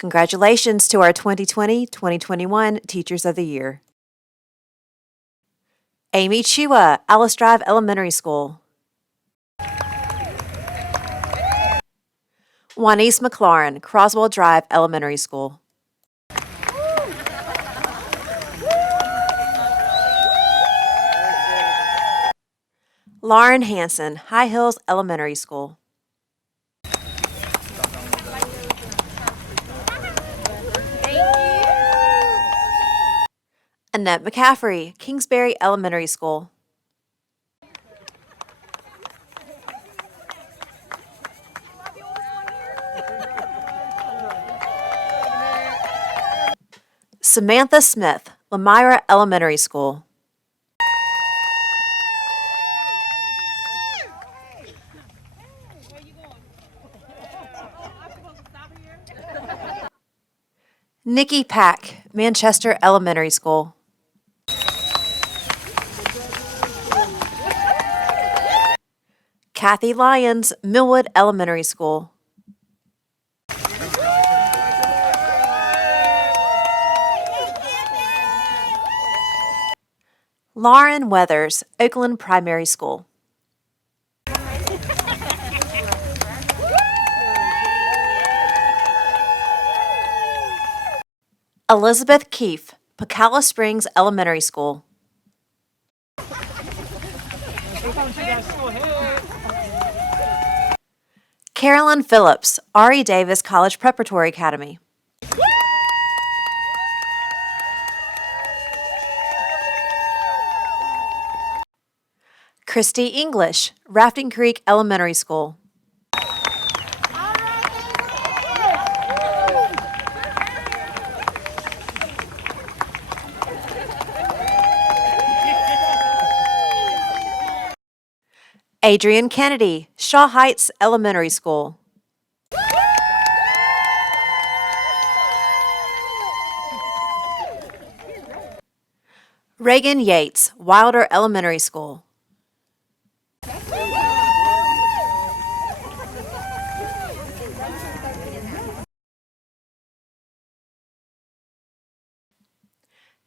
Congratulations to our 2020-2021 Teachers of the Year. Amy Chua, Alice Drive Elementary School. Juanice McLaurin, Croswell Drive Elementary School. Lauren Hansen, High Hills Elementary School. Annette McCaffrey, Kingsbury Elementary School. Samantha Smith, Lamira Elementary School. Nikki Pack, Manchester Elementary School. Kathy Lyons, Millwood Elementary School. Lauren Weathers, Oakland Primary School. Elizabeth Keefe, Pocalla Springs Elementary School. Carolyn Phillips, R.E. Davis College Preparatory Academy. Christy English, Rafting Creek Elementary School. Adrian Kennedy, Shaw Heights Elementary School. Reagan Yates, Wilder Elementary School.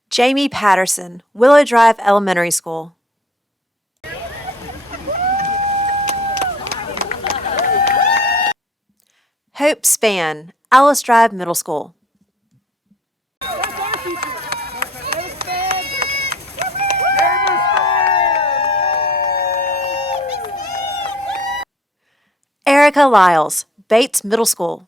Jamie Patterson, Willow Drive Elementary School. Hope Spann, Alice Drive Middle School. Erica Lyles, Bates Middle School.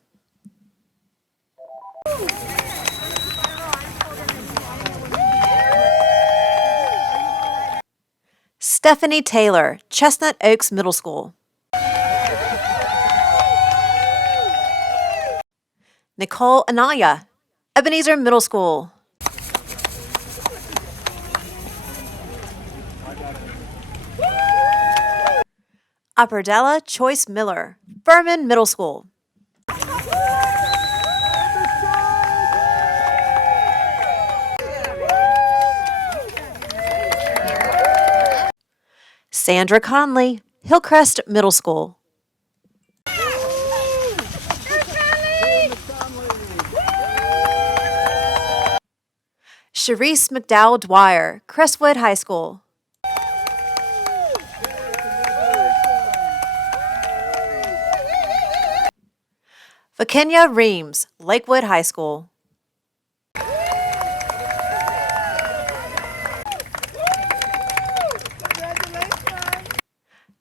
Stephanie Taylor, Chestnut Oaks Middle School. Nicole Anaya, Ebenezer Middle School. Uperdella Choice Miller, Furman Middle School. Sandra Conley, Hillcrest Middle School. Sharice McDowell Dwyer, Crestwood High School. Vakenya Reams, Lakewood High School.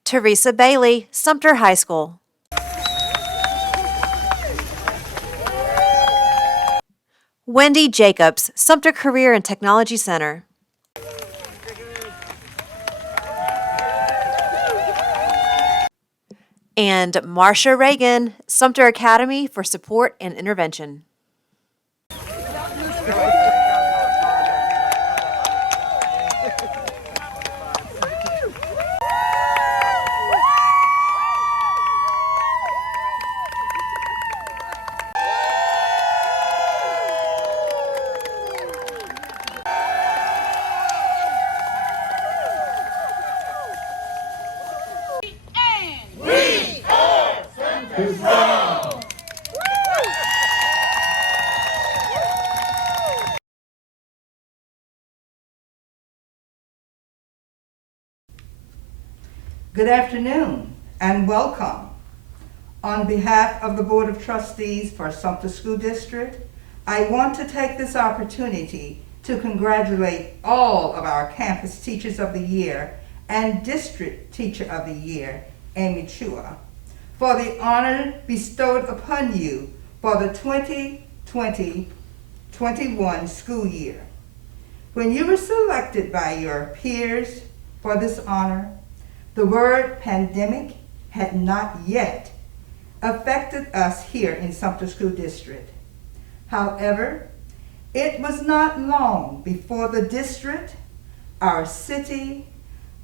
Teresa Bailey, Sumter High School. Wendy Jacobs, Sumter Career and Technology Center. And Marsha Reagan, Sumter Academy for Support and Intervention. Good afternoon and welcome. On behalf of the Board of Trustees for Sumter School District, I want to take this opportunity to congratulate all of our Campus Teachers of the Year and District Teacher of the Year, Amy Chua, for the honor bestowed upon you for the 2020-21 school year. When you were selected by your peers for this honor, the word pandemic had not yet affected us here in Sumter School District. However, it was not long before the district, our city,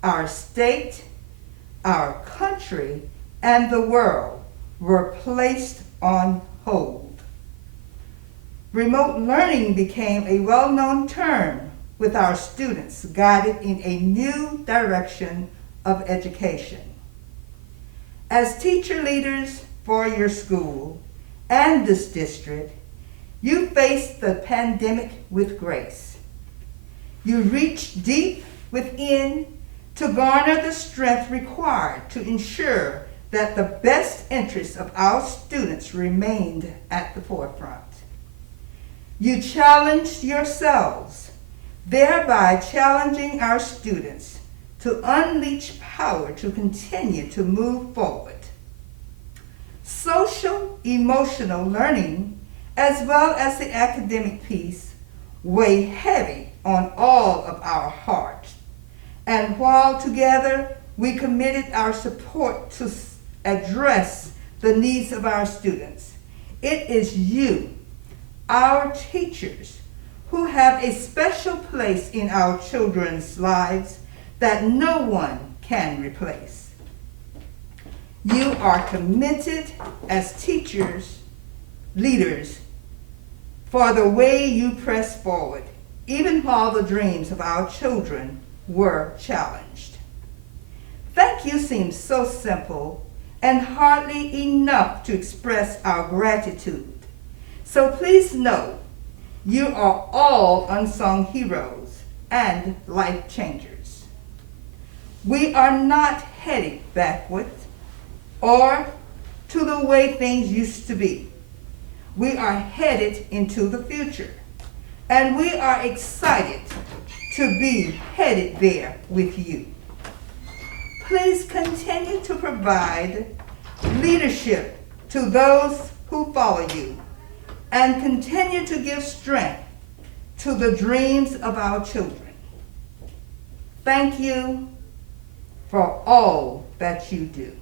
our state, our country, and the world were placed on hold. Remote learning became a well-known term, with our students guided in a new direction of education. As teacher leaders for your school and this district, you faced the pandemic with grace. You reached deep within to garner the strength required to ensure that the best interests of our students remained at the forefront. You challenged yourselves, thereby challenging our students to unleash power to continue to move forward. Social emotional learning, as well as the academic piece, weigh heavy on all of our hearts. And while together we committed our support to address the needs of our students, it is you, our teachers, who have a special place in our children's lives that no one can replace. You are committed as teachers, leaders, for the way you press forward, even while the dreams of our children were challenged. Thank you seems so simple and hardly enough to express our gratitude. So please know, you are all unsung heroes and life changers. We are not headed backwards or to the way things used to be. We are headed into the future, and we are excited to be headed there with you. Please continue to provide leadership to those who follow you, and continue to give strength to the dreams of our children. Thank you for all that you do.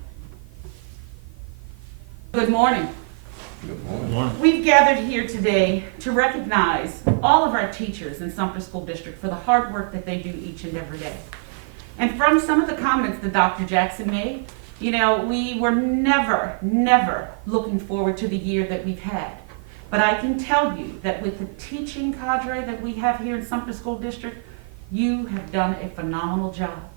Good morning. Good morning. We've gathered here today to recognize all of our teachers in Sumter School District for the hard work that they do each and every day. And from some of the comments that Dr. Jackson made, we were never looking forward to the year that we've had. But I can tell you that with the teaching cadre that we have here in Sumter School District, you have done a phenomenal job.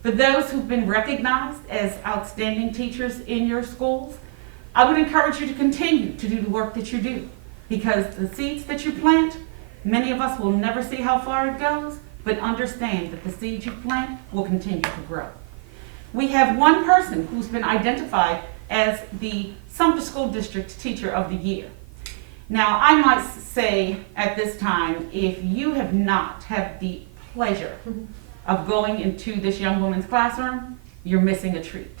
For those who've been recognized as outstanding teachers in your schools, I would encourage you to continue to do the work that you do, because the seeds that you plant, many of us will never see how far it goes, but understand that the seeds you plant will continue to grow. We have one person who's been identified as the Sumter School District Teacher of the Year. Now, I might say at this time, if you have not had the pleasure of going into this young woman's classroom, you're missing a treat.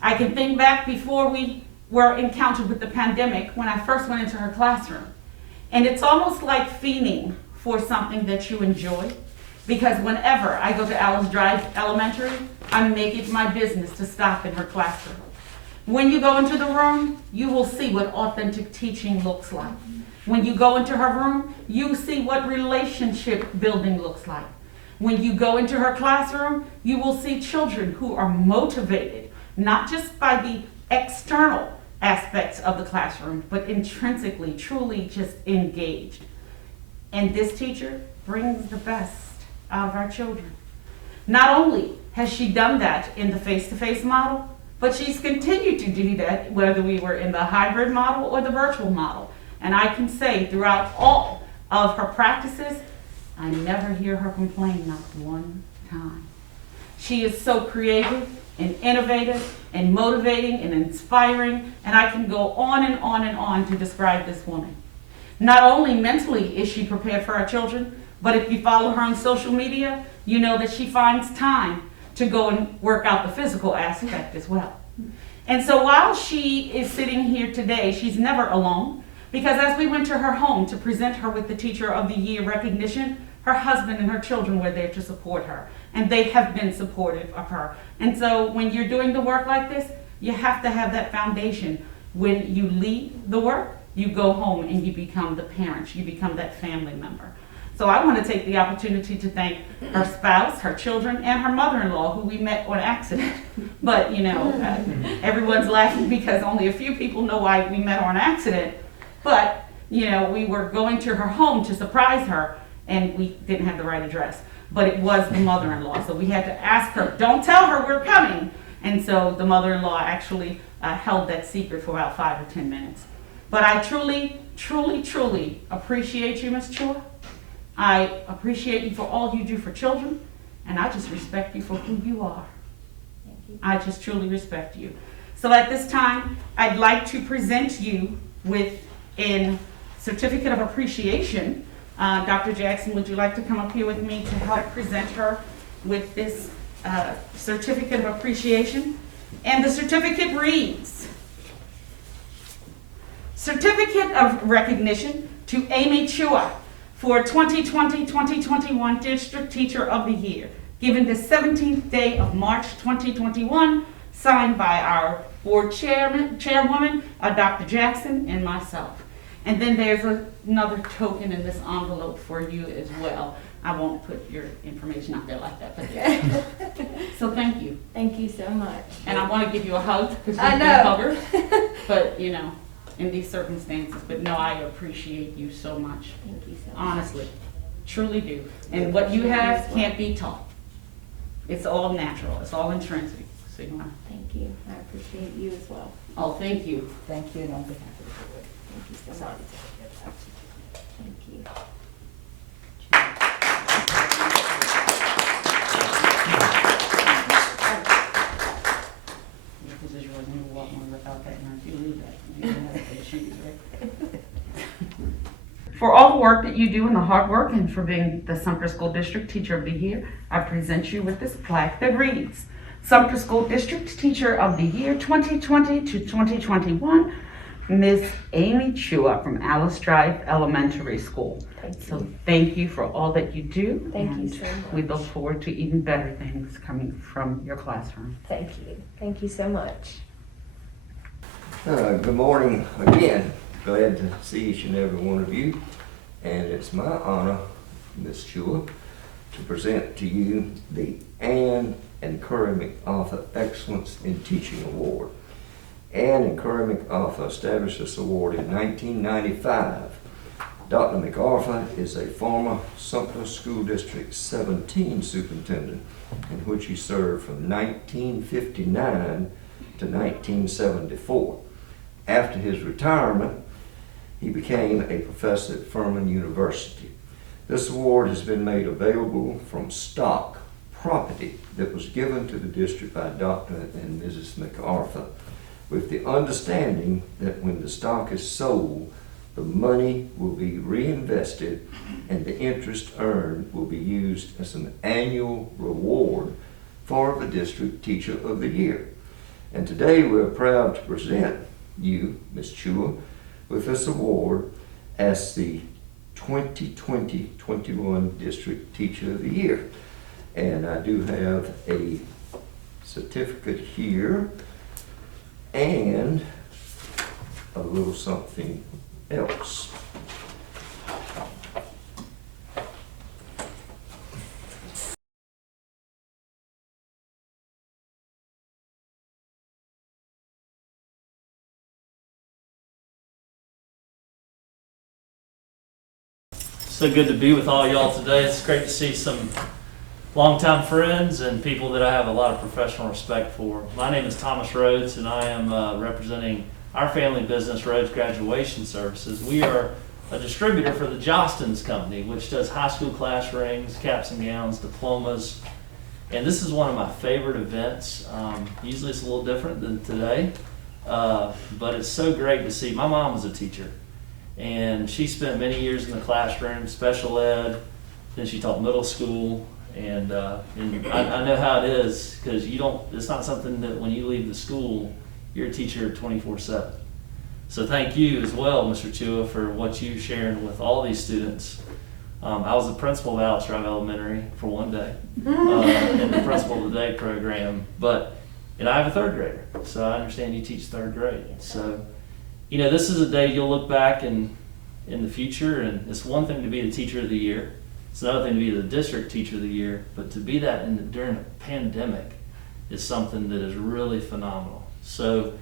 I can think back before we were encountered with the pandemic when I first went into her classroom. And it's almost like fiending for something that you enjoy, because whenever I go to Alice Drive Elementary, I make it my business to stop in her classroom. When you go into the room, you will see what authentic teaching looks like. When you go into her room, you see what relationship building looks like. When you go into her classroom, you will see children who are motivated, not just by the external aspects of the classroom, but intrinsically, truly just engaged. And this teacher brings the best out of our children. Not only has she done that in the face-to-face model, but she's continued to do that whether we were in the hybrid model or the virtual model. And I can say throughout all of her practices, I never hear her complain, not one time. She is so creative and innovative and motivating and inspiring, and I can go on and on and on to describe this woman. Not only mentally is she prepared for our children, but if you follow her on social media, you know that she finds time to go and work out the physical aspect as well. And so while she is sitting here today, she's never alone, because as we went to her home to present her with the Teacher of the Year recognition, her husband and her children were there to support her, and they have been supportive of her. And so when you're doing the work like this, you have to have that foundation. When you leave the work, you go home and you become the parents, you become that family member. So I want to take the opportunity to thank her spouse, her children, and her mother-in-law, who we met on accident. But, everyone's laughing because only a few people know why we met on accident. But, we were going to her home to surprise her, and we didn't have the right address. But it was the mother-in-law, so we had to ask her, don't tell her we're coming. And so the mother-in-law actually held that secret for about 5 or 10 minutes. But I truly, truly, truly appreciate you, Ms. Chua. I appreciate you for all you do for children, and I just respect you for who you are. Thank you. I just truly respect you. So at this time, I'd like to present you with a certificate of appreciation. Dr. Jackson, would you like to come up here with me to help present her with this certificate of appreciation? And the certificate reads, Certificate of Recognition to Amy Chua for 2020-2021 District Teacher of the Year, given the 17th day of March 2021, signed by our board chairwoman, Dr. Jackson, and myself. And then there's another token in this envelope for you as well. I won't put your information out there like that, but yeah. So thank you. Thank you so much. And I want to give you a hug because I we've know. been covered, but in these circumstances. But no, I appreciate you so much. Thank you so much. Honestly, truly do. And what you have can't be taught. It's all natural. It's all intrinsic. So you want Thank you. I appreciate you as well. oh, thank you. Thank you, and on behalf of the board. Thank you so much. Thank you. This is yours, and you walk one without that, and if you leave that, you don't have to shoes, right? For all the work that you do and the hard work, and for being the Sumter School District Teacher of the Year, I present you with this plaque that reads, Sumter School District Teacher of the Year 2020 to 2021, Ms. Amy Chua from Alice Drive Elementary School. Thank you. So thank you for all that you do. Thank you and so much. we look forward to even better things coming from your classroom. Thank you. Thank you so much. Good morning again. Glad to see each and every one of you. And it's my honor, Ms. Chua, to present to you the Ann and Curry MacArthur Excellence in Teaching Award. Ann and Curry MacArthur established this award in 1995. Dr. MacArthur is a former Sumter School District 17 superintendent, in which he served from 1959 to 1974. After his retirement, he became a professor at Furman University. This award has been made available from stock property that was given to the district by Dr. and Mrs. MacArthur, with the understanding that when the stock is sold, the money will be reinvested and the interest earned will be used as an annual reward for the District Teacher of the Year. And today we're proud to present you, Ms. Chua, with this award as the 2020-21 District Teacher of the Year. And I do have a certificate here and a little something else. So good to be with all y'all today. It's great to see some longtime friends and people that I have a lot of professional respect for. My name is Thomas Rhodes, and I am representing our family business, Rhodes Graduation Services. We are a distributor for the Jostens Company, which does high school class rings, caps and gowns, diplomas, And this is one of my favorite events. Usually it's a little different than today, but it's so great to see. My mom was a teacher, and she spent many years in the classroom, special ed, then she taught middle school, and I know how it is, because it's not something that when you leave the school, you're a teacher 24/7. So thank you as well, Mr. Chua, for what you shared with all these students. I was the principal of Alex Drive Elementary for one day, in the Principal of the Day program, and I have a third grader, so I understand you teach third grade. So, this is a day you'll look back in the future, and it's one thing to be the teacher of the year. It's another thing to be the district teacher of the year, but to be that during a pandemic is something that is really phenomenal. So,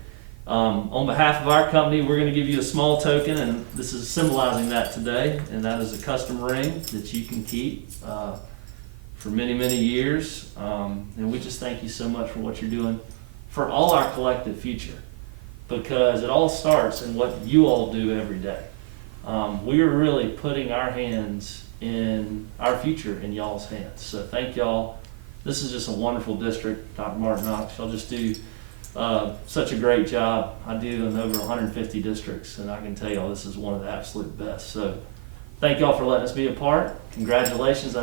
on behalf of our company, we're going to give you a small token, and this is symbolizing that today, and that is a custom ring that you can keep for many, many years. And we just thank you so much for what you're doing for all our collective future, because it all starts in what you all do every day. We are really putting our hands in our future in y'all's hands. So thank y'all. This is just a wonderful district, Dr. Martin Knox. Y'all just do such a great job. I do in over 150 districts, and I can tell y'all this is one of the absolute best. So thank y'all for letting us be a part. Congratulations.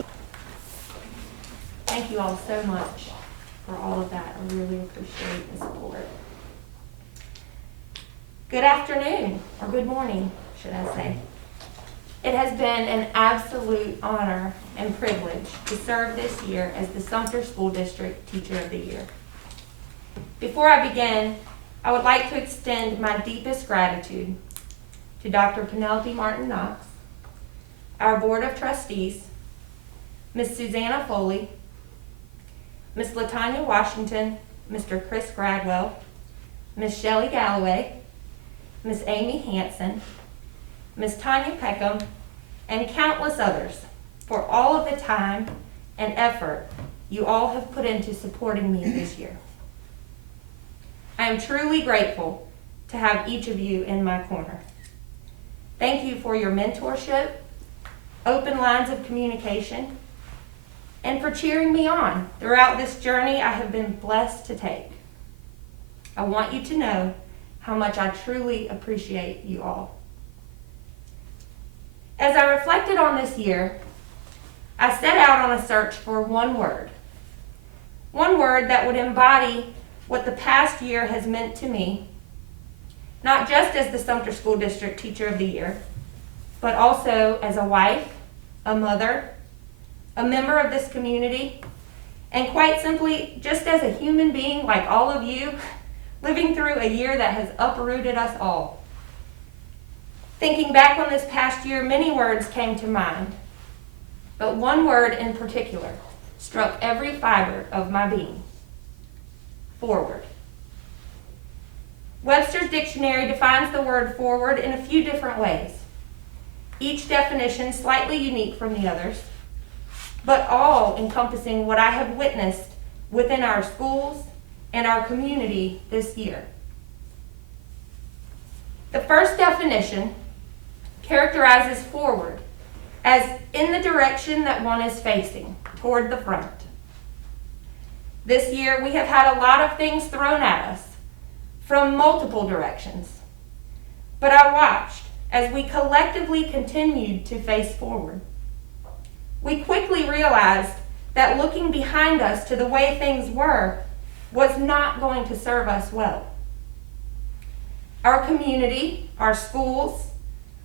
Thank you all so much for all of that. I really appreciate the support. Good afternoon, or good morning, should I say. It has been an absolute honor and privilege to serve this year as the Sumter School District Teacher of the Year. Before I begin, I would like to extend my deepest gratitude to Dr. Penelope Martin Knox, our Board of Trustees, Ms. Susanna Foley, Ms. LaTanya Washington, Mr. Chris Gradwell, Ms. Shelley Galloway, Ms. Amy Hanson, Ms. Tanya Peckham, and countless others for all of the time and effort you all have put into supporting me this year. I am truly grateful to have each of you in my corner. Thank you for your mentorship, open lines of communication, and for cheering me on throughout this journey I have been blessed to take. I want you to know how much I truly appreciate you all. As I reflected on this year, I set out on a search for one word that would embody what the past year has meant to me, not just as the Sumter School District Teacher of the Year, but also as a wife, a mother, a member of this community, and quite simply, just as a human being like all of you, living through a year that has uprooted us all. Thinking back on this past year, many words came to mind, but one word in particular struck every fiber of my being: forward. Webster's dictionary defines the word forward in a few different ways, each definition slightly unique from the others, but all encompassing what I have witnessed within our schools and our community this year. The first definition characterizes forward as in the direction that one is facing, toward the front. This year, we have had a lot of things thrown at us from multiple directions, but I watched as we collectively continued to face forward. We quickly realized that looking behind us to the way things were was not going to serve us well. Our community, our schools,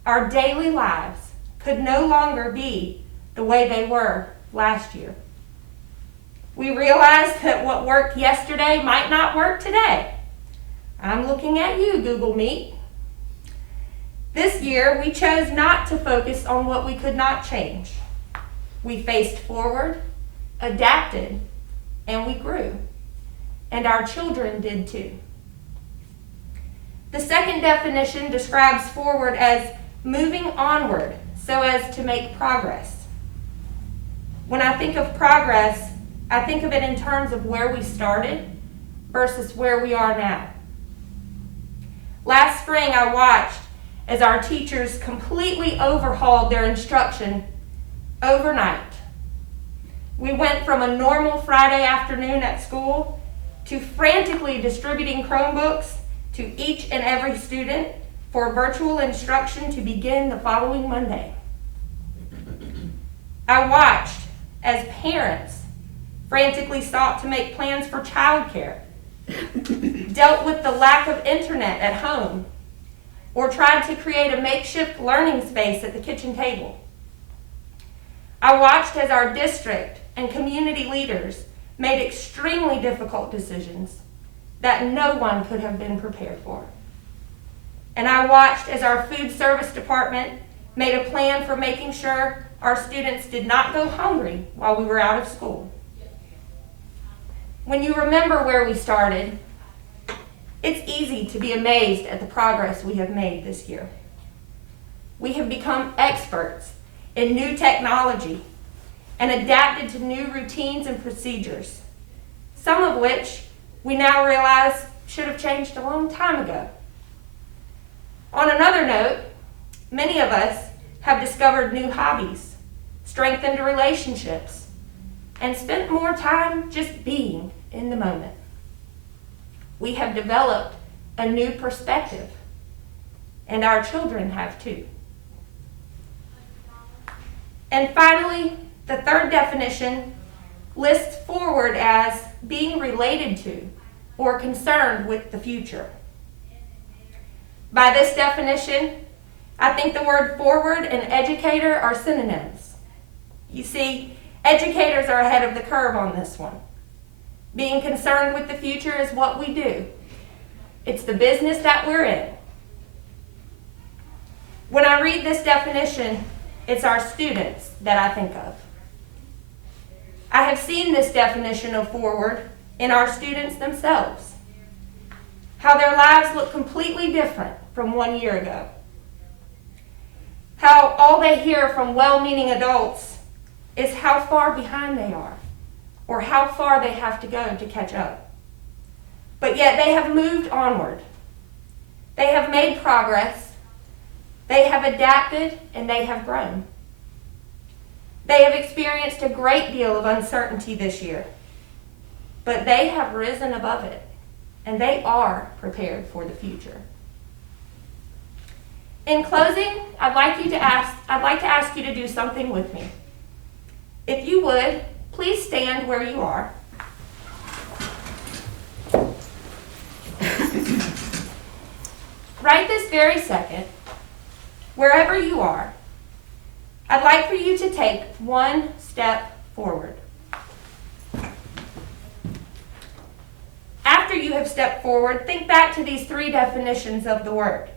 our daily lives could no longer be the way they were last year. We realized that what worked yesterday might not work today. I'm looking at you, Google Meet. This year, we chose not to focus on what we could not change. We faced forward, adapted, and we grew. And our children did too. The second definition describes forward as moving onward so as to make progress. When I think of progress, I think of it in terms of where we started versus where we are now. Last spring, I watched as our teachers completely overhauled their instruction overnight. We went from a normal Friday afternoon at school to frantically distributing Chromebooks to each and every student for virtual instruction to begin the following Monday. I watched as parents frantically sought to make plans for childcare, dealt with the lack of internet at home, or tried to create a makeshift learning space at the kitchen table. I watched as our district and community leaders made extremely difficult decisions that no one could have been prepared for. And I watched as our food service department made a plan for making sure our students did not go hungry while we were out of school. When you remember where we started, it's easy to be amazed at the progress we have made this year. We have become experts in new technology and adapted to new routines and procedures, some of which we now realize should have changed a long time ago. On another note, many of us have discovered new hobbies, strengthened relationships, and spent more time just being in the moment. We have developed a new perspective, and our children have too. And finally, the third definition lists forward as being related to or concerned with the future. By this definition, I think the word forward and educator are synonyms. You see, educators are ahead of the curve on this one. Being concerned with the future is what we do. It's the business that we're in. When I read this definition, it's our students that I think of. I have seen this definition of forward in our students themselves, how their lives look completely different from 1 year ago, how all they hear from well-meaning adults is how far behind they are, or how far they have to go to catch up. But yet they have moved onward. They have made progress. They have adapted and they have grown. They have experienced a great deal of uncertainty this year, but they have risen above it and they are prepared for the future. In closing, I'd like to ask you to do something with me. If you would, please stand where you are. Right this very second, wherever you are, I'd like for you to take one step forward. After you have stepped forward, think back to these three definitions of the word.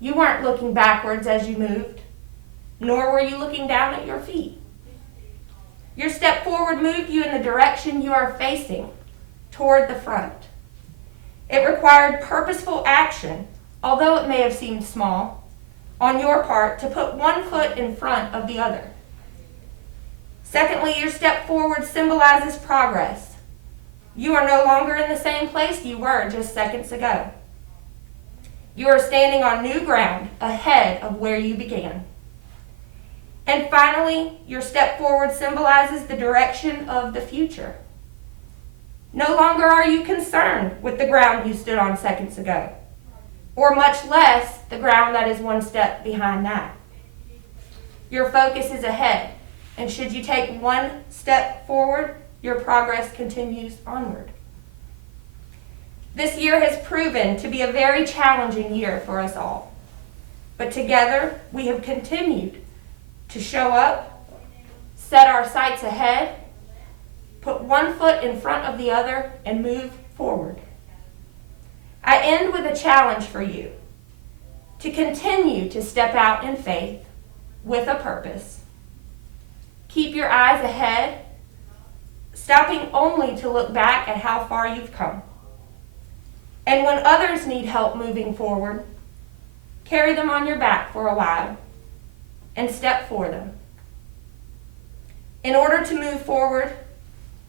You weren't looking backwards as you moved, nor were you looking down at your feet. Your step forward moved you in the direction you are facing, toward the front. It required purposeful action, although it may have seemed small, on your part to put one foot in front of the other. Secondly, your step forward symbolizes progress. You are no longer in the same place you were just seconds ago. You are standing on new ground ahead of where you began. And finally, your step forward symbolizes the direction of the future. No longer are you concerned with the ground you stood on seconds ago, or much less the ground that is one step behind that. Your focus is ahead, and should you take one step forward, your progress continues onward. This year has proven to be a very challenging year for us all, but together we have continued to show up, set our sights ahead, put one foot in front of the other, and move forward. I end with a challenge for you to continue to step out in faith with a purpose. Keep your eyes ahead, stopping only to look back at how far you've come. And when others need help moving forward, carry them on your back for a while and step for them. In order to move forward,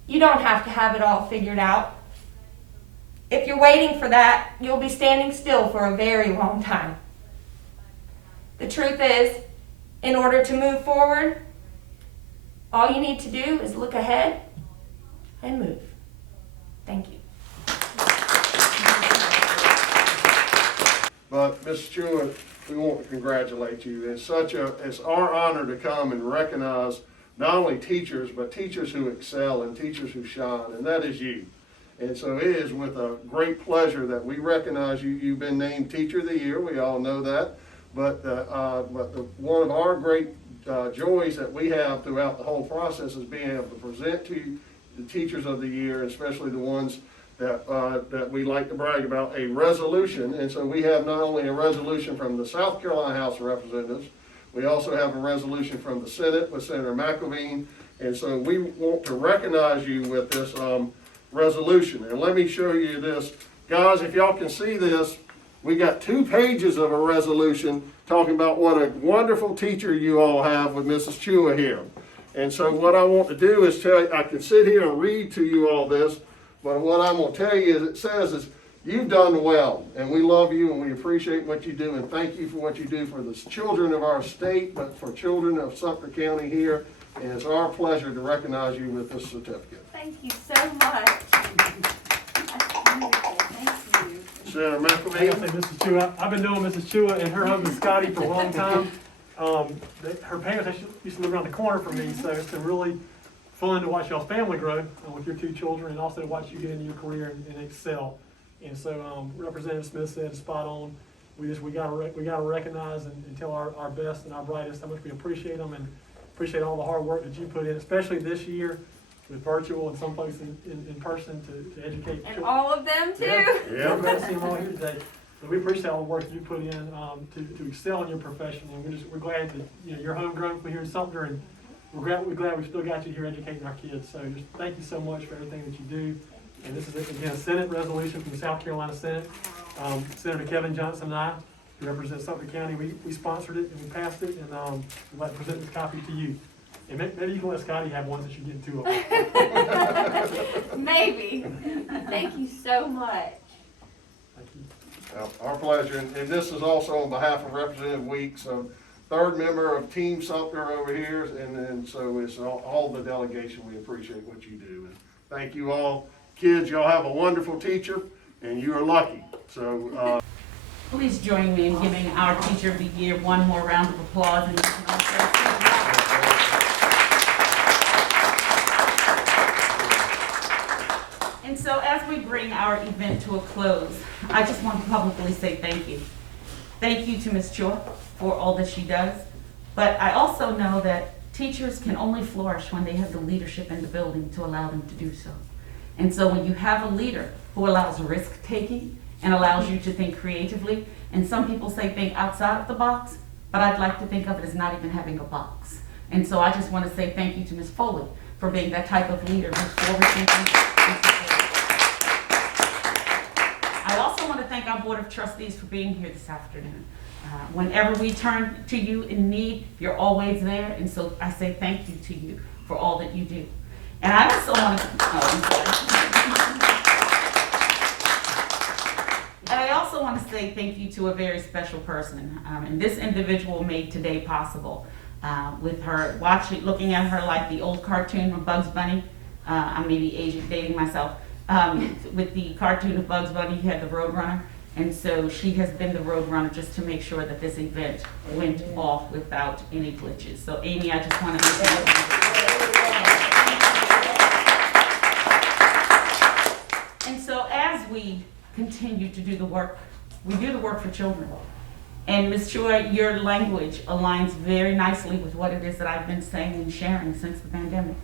you don't have to have it all figured out. If you're waiting for that, you'll be standing still for a very long time. The truth is, in order to move forward, All you need to do is look ahead and move. Thank you. But Ms. Stewart, we want to congratulate you. It's our honor to come and recognize not only teachers, but teachers who excel and teachers who shine, and that is you. And so it is with a great pleasure that we recognize you. You've been named Teacher of the Year, we all know that. But one of our great joys that we have throughout the whole process is being able to present to you the Teachers of the Year, especially the ones that we like to brag about, a resolution. And so we have not only a resolution from the South Carolina House of Representatives, we also have a resolution from the Senate with Senator McElveen. And so we want to recognize you with this resolution. And let me show you this. Guys, if y'all can see this, we got 2 pages of a resolution talking about what a wonderful teacher you all have with Mrs. Chua here. And so what I want to do is tell you, I can sit here and read to you all this, but what I'm going to tell you is it says is you've done well, and we love you and we appreciate what you do, and thank you for what you do for the children of our state, but for children of Sumter County here. And it's our pleasure to recognize you with this certificate. Thank you so much. Thank you. Senator I gotta say, McElveen. Mrs. Chua, I've been knowing Mrs. Chua and her husband Scotty for a long time. Her parents actually used to live around the corner from me, so it's been really fun to watch y'all's family grow with your 2 children, and also to watch you get into your career and excel. And so Representative Smith said it's spot on. We gotta recognize and tell our best and our brightest how much we appreciate them and appreciate all the hard work that you put in, especially this year with virtual and some folks in person to educate. And all of them too. Yeah. I'm glad to see them all here today. But we appreciate all the work you put in to excel in your profession, and we're glad that you're homegrown from here in Sumter, and we're glad we still got you here educating our kids. So just thank you so much for everything that you do. And this is again a Senate resolution from the South Carolina Senate. Senator Kevin Johnson and I, who represent Sumter County, we sponsored it and we passed it, and we'd like to present this copy to you. And maybe you can let Scotty have one since you get 2 of them. Maybe. Thank you so much. Thank you. Our pleasure. And this is also on behalf of Representative Weeks, 3rd member of Team Sumter over here. And so it's all the delegation. We appreciate what you do. And thank you all. Kids, y'all have a wonderful teacher, and you are lucky. So Please join me in giving our Teacher of the Year one more round of applause. And you can also And so as we bring our event to a close, I just want to publicly say thank you. Thank you to Ms. Chua for all that she does. But I also know that teachers can only flourish when they have the leadership in the building to allow them to do so. And so when you have a leader who allows risk-taking and allows you to think creatively, and some people say think outside of the box, but I'd like to think of it as not even having a box. And so I just want to say thank you to Ms. Foley for being that type of leader who's forward-thinking. I also want to thank our Board of Trustees for being here this afternoon. Whenever we turn to you in need, you're always there, and so I say thank you to you for all that you do. And I also want to, and I also want to say thank you to a very special person. And this individual made today possible with her looking at her like the old cartoon of Bugs Bunny. I may be dating myself. With the cartoon of Bugs Bunny, you had the Roadrunner. And so she has been the Roadrunner just to make sure that this event went off without any glitches. So Amy, I just want to And so as we continue to do the work, we do the work for children. And Ms. Chua, your language aligns very nicely with what it is that I've been saying and sharing since the pandemic.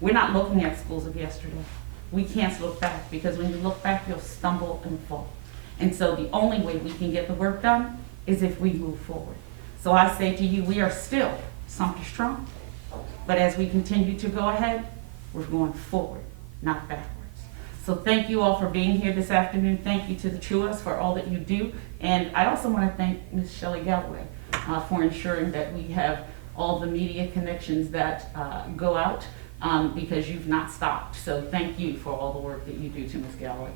We're not looking at schools of yesterday. We can't look back, because when you look back, you'll stumble and fall. And so the only way we can get the work done is if we move forward. So I say to you, we are still Sumter strong, but as we continue to go ahead, we're going forward, not backwards. So thank you all for being here this afternoon. Thank you to the Chuas for all that you do. And I also want to thank Ms. Shelley Galloway for ensuring that we have all the media connections that go out because you've not stopped. So thank you for all the work that you do to Ms. Galloway.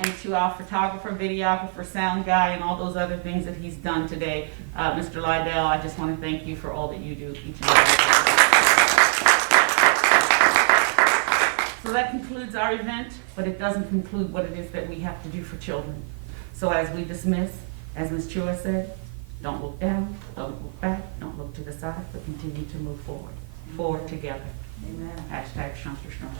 And and to our photographer, videographer, sound guy, and all those other things that he's done today. Mr. Lydell, I just want to thank you for all that you do each and every day. So that concludes our event, but it doesn't conclude what it is that we have to do for children. So as we dismiss, as Ms. Chua said, don't look down, don't look back, don't look to the side, but continue to move forward. Forward together. Amen. #Sumter Strong.